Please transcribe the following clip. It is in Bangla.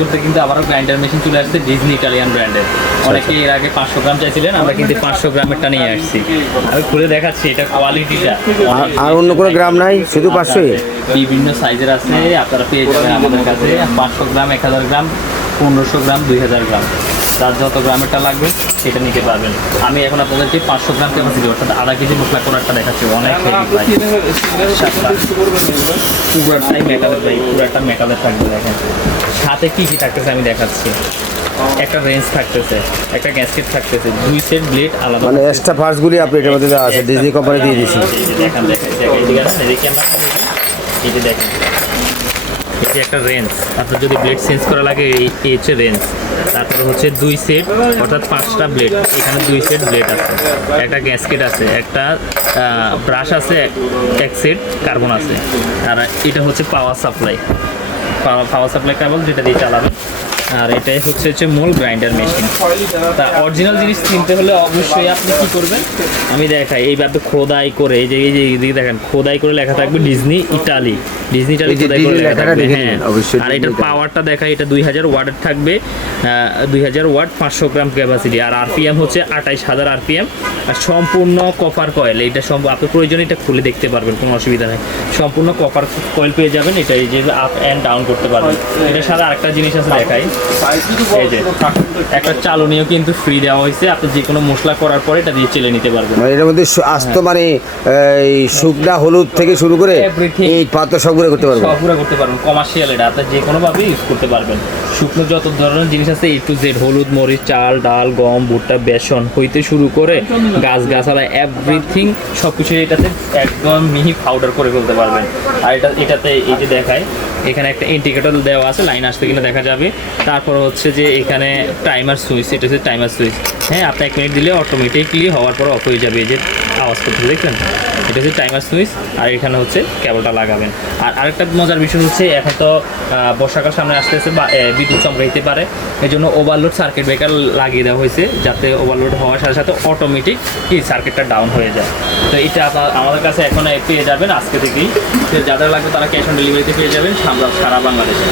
বলতে কিন্তু আবারও গ্রাইন্ডার মেশিন চলে আসছে ডিজনি ইটালিয়ান ব্র্যান্ডের। অনেকে এর আগে 500 গ্রাম চাইছিলেন, আমরা কিন্তু 500 গ্রামেরটা নিয়ে আসছি। আমি খুলে দেখাচ্ছি এটা কোয়ালিটিটা। আর অন্য কোনো গ্রাম নাই, শুধু 500ই? বিভিন্ন সাইজের আছে, আপনারা পেয়ে যাবেন আমাদের কাছে 500 গ্রাম, 1000 গ্রাম, 1500 গ্রাম, 2000 গ্রাম, যার যত গ্রামেরটা লাগবে সেটা নিতে পারবেন। আমি এখন আপনাদেরকে 500 গ্রাম ক্যাপাসিটি অর্থাৎ আধা কেজি মশলা করারটা দেখাচ্ছি। অনেক পুরাটাই মেটালের, পুরাটা মেটালের থাকবে। দেখেন সাথে কি কি থাকতেছে আমি দেখাচ্ছি। একটা রেঞ্জ থাকতেছে, একটা গ্যাসকেট থাকতেছে, 2 সেট ব্লেড আলাদা, মানে এক্সট্রা পার্টসগুলি আপনি এটার মধ্যে দেওয়া আছে, ডিজনি কোম্পানি দিয়ে দিয়েছি। দেখেন এই যে দেখেন, এই যে একটা রেঞ্জ, আপনার যদি ব্লেড চেঞ্জ করা লাগে এই হচ্ছে রেঞ্জ। তারপরে হচ্ছে 2 সেট অর্থাৎ 5টা ব্লেড, এখানে 2 সেট ব্লেড আছে, একটা গ্যাসকেট আছে, একটা ব্রাশ আছে, 1 সেট কার্বন আছে। আর এটা হচ্ছে পাওয়ার সাপ্লাই কেবল যেটা দিয়ে চালাবেন। আর এটাই হচ্ছে মূল গ্রাইন্ডার মেশিন। তা অরিজিনাল জিনিস কিনতে হলে অবশ্যই আপনি কি করবেন আমি দেখাই। এইভাবে খোদাই করে, এই যে এইদিকে দেখেন খোদাই করে লেখা থাকবে ডিজনি ইটালি খোদাই করে লেখা থাকবে। হ্যাঁ, আর এটার পাওয়ারটা দেখাই, এটা 2000 ওয়াটের থাকবে, 2000 ওয়াট, 500 গ্রাম ক্যাপাসিটি। আর আরপিএম হচ্ছে 28000 আরপিএম। আর সম্পূর্ণ কপার কয়েল, এটা আপনি প্রয়োজনে এটা খুলে দেখতে পারবেন, কোনো অসুবিধা নেই। সম্পূর্ণ কপার কয়েল পেয়ে যাবেন। এটা এই যে আপ অ্যান্ড ডাউন করতে পারবেন। এটার সাথে আরেকটা জিনিস আছে দেখাই, এই যে একটা চালনীয় কিন্তু ফ্রি দেওয়া হয়েছে। আপনি যে কোনো মশলা করার পরে এটা দিয়ে চেলে নিতে পারবেন। এটার মধ্যে আস্ত মানে এই শুকনা হলুদ থেকে শুরু করে এই পাত্র সবগুলো করতে পারবেন, সবগুলো করতে পারবেন। কমার্শিয়াল এটা আপনি যে কোনোভাবে ইউজ করতে পারবেন। শুকনো যত ধরনের জিনিস আছে A to Z, হলুদ, মরিচ, চাল, ডাল, গম, ভুট্টা, বেসন হইতে শুরু করে গাছগাছালা এভরিথিং সব কিছু এটাতে একদম মিহি পাউডার করে ফেলতে পারবেন। আর এটাতে এই যে দেখায়, এখানে একটা ইন্ডিকেটর দেওয়া আছে, লাইন আসতে গেলে দেখা যাবে। তারপর হচ্ছে যে এখানে টাইমার সুইচ, এটা হচ্ছে টাইমার সুইচ। হ্যাঁ, আপনি 1 মিনিট দিলে অটোমেটিকলি হওয়ার পর অফ হয়ে যাবে। এই যে আওয়াজ করতে দেখছেন, এটা হচ্ছে টাইমার সুইচ। আর এখানে হচ্ছে কেবলটা লাগাবেন। আর আরেকটা মজার বিষয় হচ্ছে, এখন তো বর্ষাকাল সামনে আসতেছে বা বিদ্যুৎ চমকাইতে পারে, এই জন্য ওভারলোড সার্কিট ব্রেকার লাগিয়ে দেওয়া হয়েছে, যাতে ওভারলোড হওয়ার সাথে সাথে অটোমেটিক কি সার্কিটটা ডাউন হয়ে যায়। তো এটা আমাদের কাছে এখন পেয়ে যাবেন আজকে থেকেই। যাদের লাগবে তারা ক্যাশ অন ডেলিভারিতে পেয়ে যাবেন সারা বাংলাদেশে।